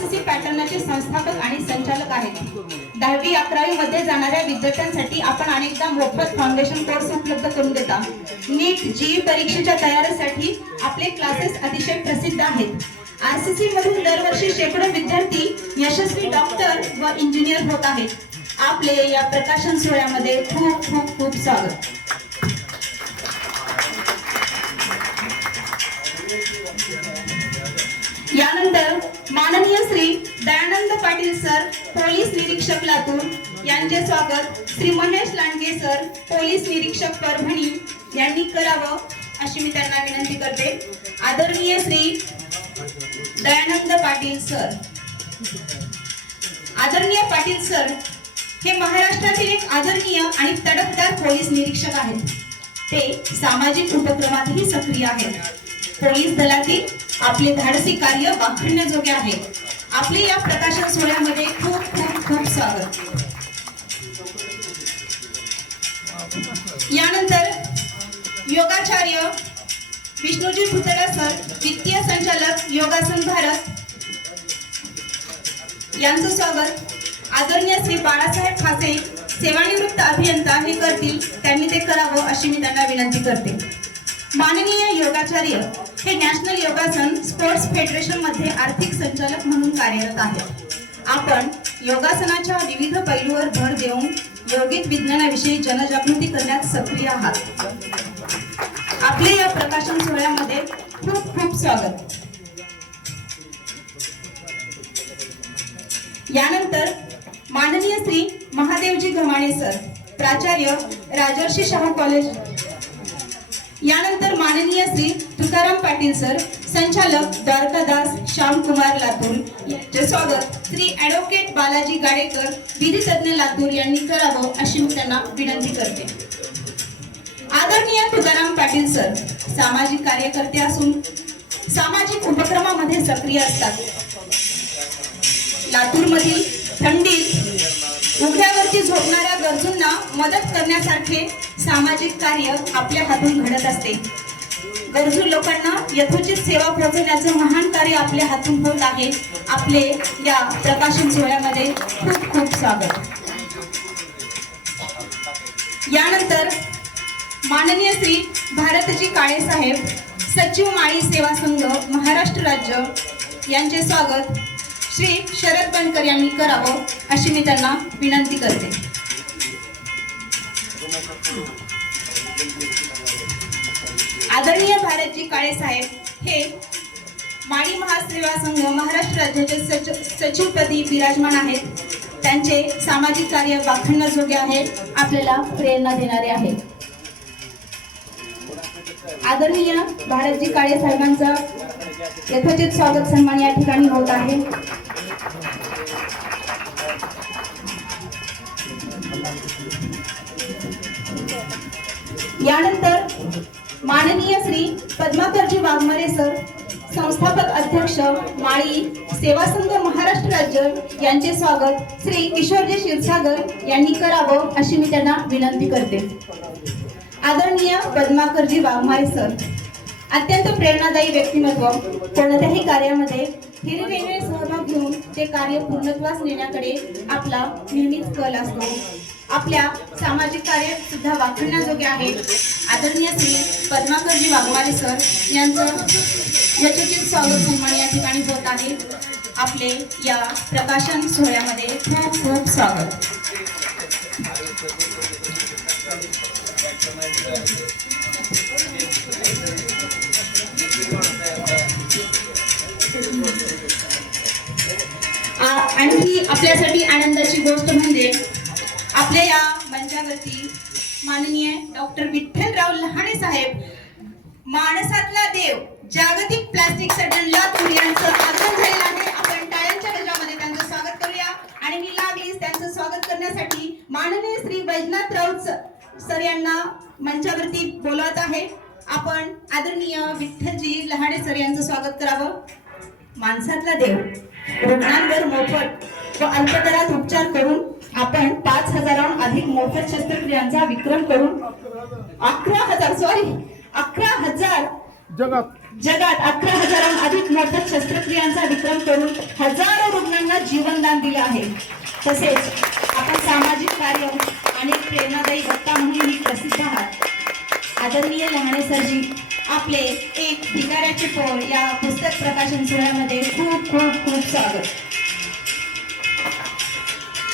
RCC पॅटर्नचे संस्थापक आणि संचालक आहेत. 10वी 11वी मध्ये जाणाऱ्या विद्यार्थ्यांसाठी आपण अनेकदा मोफत फाउंडेशन कोर्स उपलब्ध करून देता. नीट जीई परीक्षेच्या तयारीसाठी आपले क्लासेस अतिशय प्रसिद्ध आहेत. आरसीसी मधून दरवर्षी शेकडो विद्यार्थी यशस्वी डॉक्टर व इंजिनियर होत आहेत. आपले या प्रकाशन सोहळ्यामध्ये खूप खूप खूप स्वागत. यानंतर माननीय श्री दयानंद पाटील सर, पोलीस निरीक्षक लातूर यांचे स्वागत श्री महेश लांडगे सर, पोलीस निरीक्षक परभणी यांनी करावं अशी मी त्यांना विनंती करते. आदरणीय श्री दयानंद पाटील सर. आदरणीय पाटील सर हे महाराष्ट्रातील एक आदरणीय आणि तडफदार पोलीस निरीक्षक आहेत. ते सामाजिक उपक्रमातही सक्रिय आहेत. पोलीस दलातील आपले धाडसी कार्य वाखाणण्याजोगे आहे. आपले या प्रकाशन सोहळ्यामध्ये खूप खूप खूप स्वागत. यानंतर योगाचार्य विष्णुजी भुतडा सर, वित्तीय संचालक योगासन भारत यांचं स्वागत. आदरणीय श्री बाळासाहेब फासे, सेवानिवृत्त अभियंता हे करतील, त्यांनी ते करावं अशी मी त्यांना विनंती करते. माननीय योगाचार्य हे नॅशनल योगासन स्पोर्ट्स फेडरेशन मध्ये आर्थिक संचालक म्हणून कार्यरत आहेत. आपण योगासनाच्या विविध पैलूवर भर देऊन योगिक विज्ञानाविषयी जनजागृती करण्यात सक्रिय आहात. आपले या प्रकाशन सोहळ्यामध्ये खूप खूप स्वागत. यानंतर माननीय श्री महादेवजी घमाणे सर, प्राचार्य राजर्षी शाहू कॉलेज. यानंतर माननीय श्री तुकाराम पाटील सर, संचालक द्वारकादास श्यामकुमार लातूर यांचे स्वागत. श्री ॲडव्होकेट बालाजी गाडेकर, विधितज्ञ लातूर यांनी करावं अशी मी त्यांना विनंती करते. आदरणीय तुकाराम पाटील सर सामाजिक कार्यकर्ते असून सामाजिक उपक्रमामध्ये सक्रिय असतात. लातूरमधील थंडीत उघड्यावरती झोपणाऱ्या गरजूंना मदत करण्यासारखे सामाजिक कार्य आपल्या हातून घडत असते. गरजू लोकांना यथोचित सेवा पोहोचवण्याचं महान कार्य आपल्या हातून होत आहे. आपले या प्रकाशन सोहळ्यामध्ये खूप खूप स्वागत. यानंतर माननीय श्री भारतजी काळे साहेब, सचिव माळी सेवा संघ महाराष्ट्र राज्य यांचे स्वागत. श्री शरद बनकर यांनी करावं अशी मी त्यांना विनंती करते. आदरणीय भारतजी काळे साहेब हे माळी महासेवा संघ महाराष्ट्र राज्याचे सचिवपदी विराजमान आहेत. त्यांचे सामाजिक कार्य वाखाणण्याजोगे आहे, आपल्याला प्रेरणा देणारे आहे. आदरणीय भारतजी काळे साहेबांचा यथोचित स्वागत सन्मान या ठिकाणी होत आहे. यानंतर माननीय श्री पद्माकरजी वाघमारे सर, संस्थापक अध्यक्ष माळी सेवा संघ महाराष्ट्र राज्य यांचे स्वागत. श्री किशोरजी क्षीरसागर यांनी करावं अशी मी त्यांना विनंती करते. आदरणीय पद्माकरजी वाघमारे सर अत्यंत प्रेरणादायी व्यक्तिमत्व. कोणत्याही कार्यामध्ये हिरिरीने सहभाग घेऊन ते कार्य पूर्णत्वास नेण्याकडे आपला नेहमीच कल असतो. आपल्या सामाजिक कार्य सुद्धा वाखाणण्याजोगे आहे. आदरणीय श्री पद्माकरजी वाघमारे सर यांचं यथोचित स्वागत सन्मान या ठिकाणी होत आहे. आपले या प्रकाशन सोहळ्यामध्ये खूप खूप स्वागत. आणखी आपल्यासाठी आनंदाची गोष्ट म्हणजे आपल्या या मंचावरती माननीय डॉक्टर विठ्ठलराव लहाणे साहेब, माणसातला देव, जागतिक प्लास्टिक सडन लातूर यांचं आगमन झालेलं आहे. आपण टाळ्यांच्या गजरामध्ये त्यांचं स्वागत करूया. आणि मी लागलीच त्यांचं स्वागत करण्यासाठी माननीय श्री वैजनाथराव सर यांना मंचावरती बोलवत आहे. आपण आदरणीय विठ्ठलजी लहाणे सर यांचं स्वागत करावं. माणसातला देव, रुग्णांवर मोफत व अल्पदरात उपचार करून आपण 5,000हून अधिक मोफत शस्त्रक्रियांचा विक्रम करून 11,000 जगात 11,000हून अधिक मोफत शस्त्रक्रियांचा विक्रम करून हजारो जीवनदान दिलं आहे. तसेच आपण सामाजिक कार्य आणि प्रेरणादायी वक्ता म्हणूनही प्रसिद्ध आहात. आदरणीय लहाने सरजी, आपले एक भिकाऱ्याचे पोर या पुस्तक प्रकाशन सोहळ्यामध्ये खूप खूप खूप स्वागत.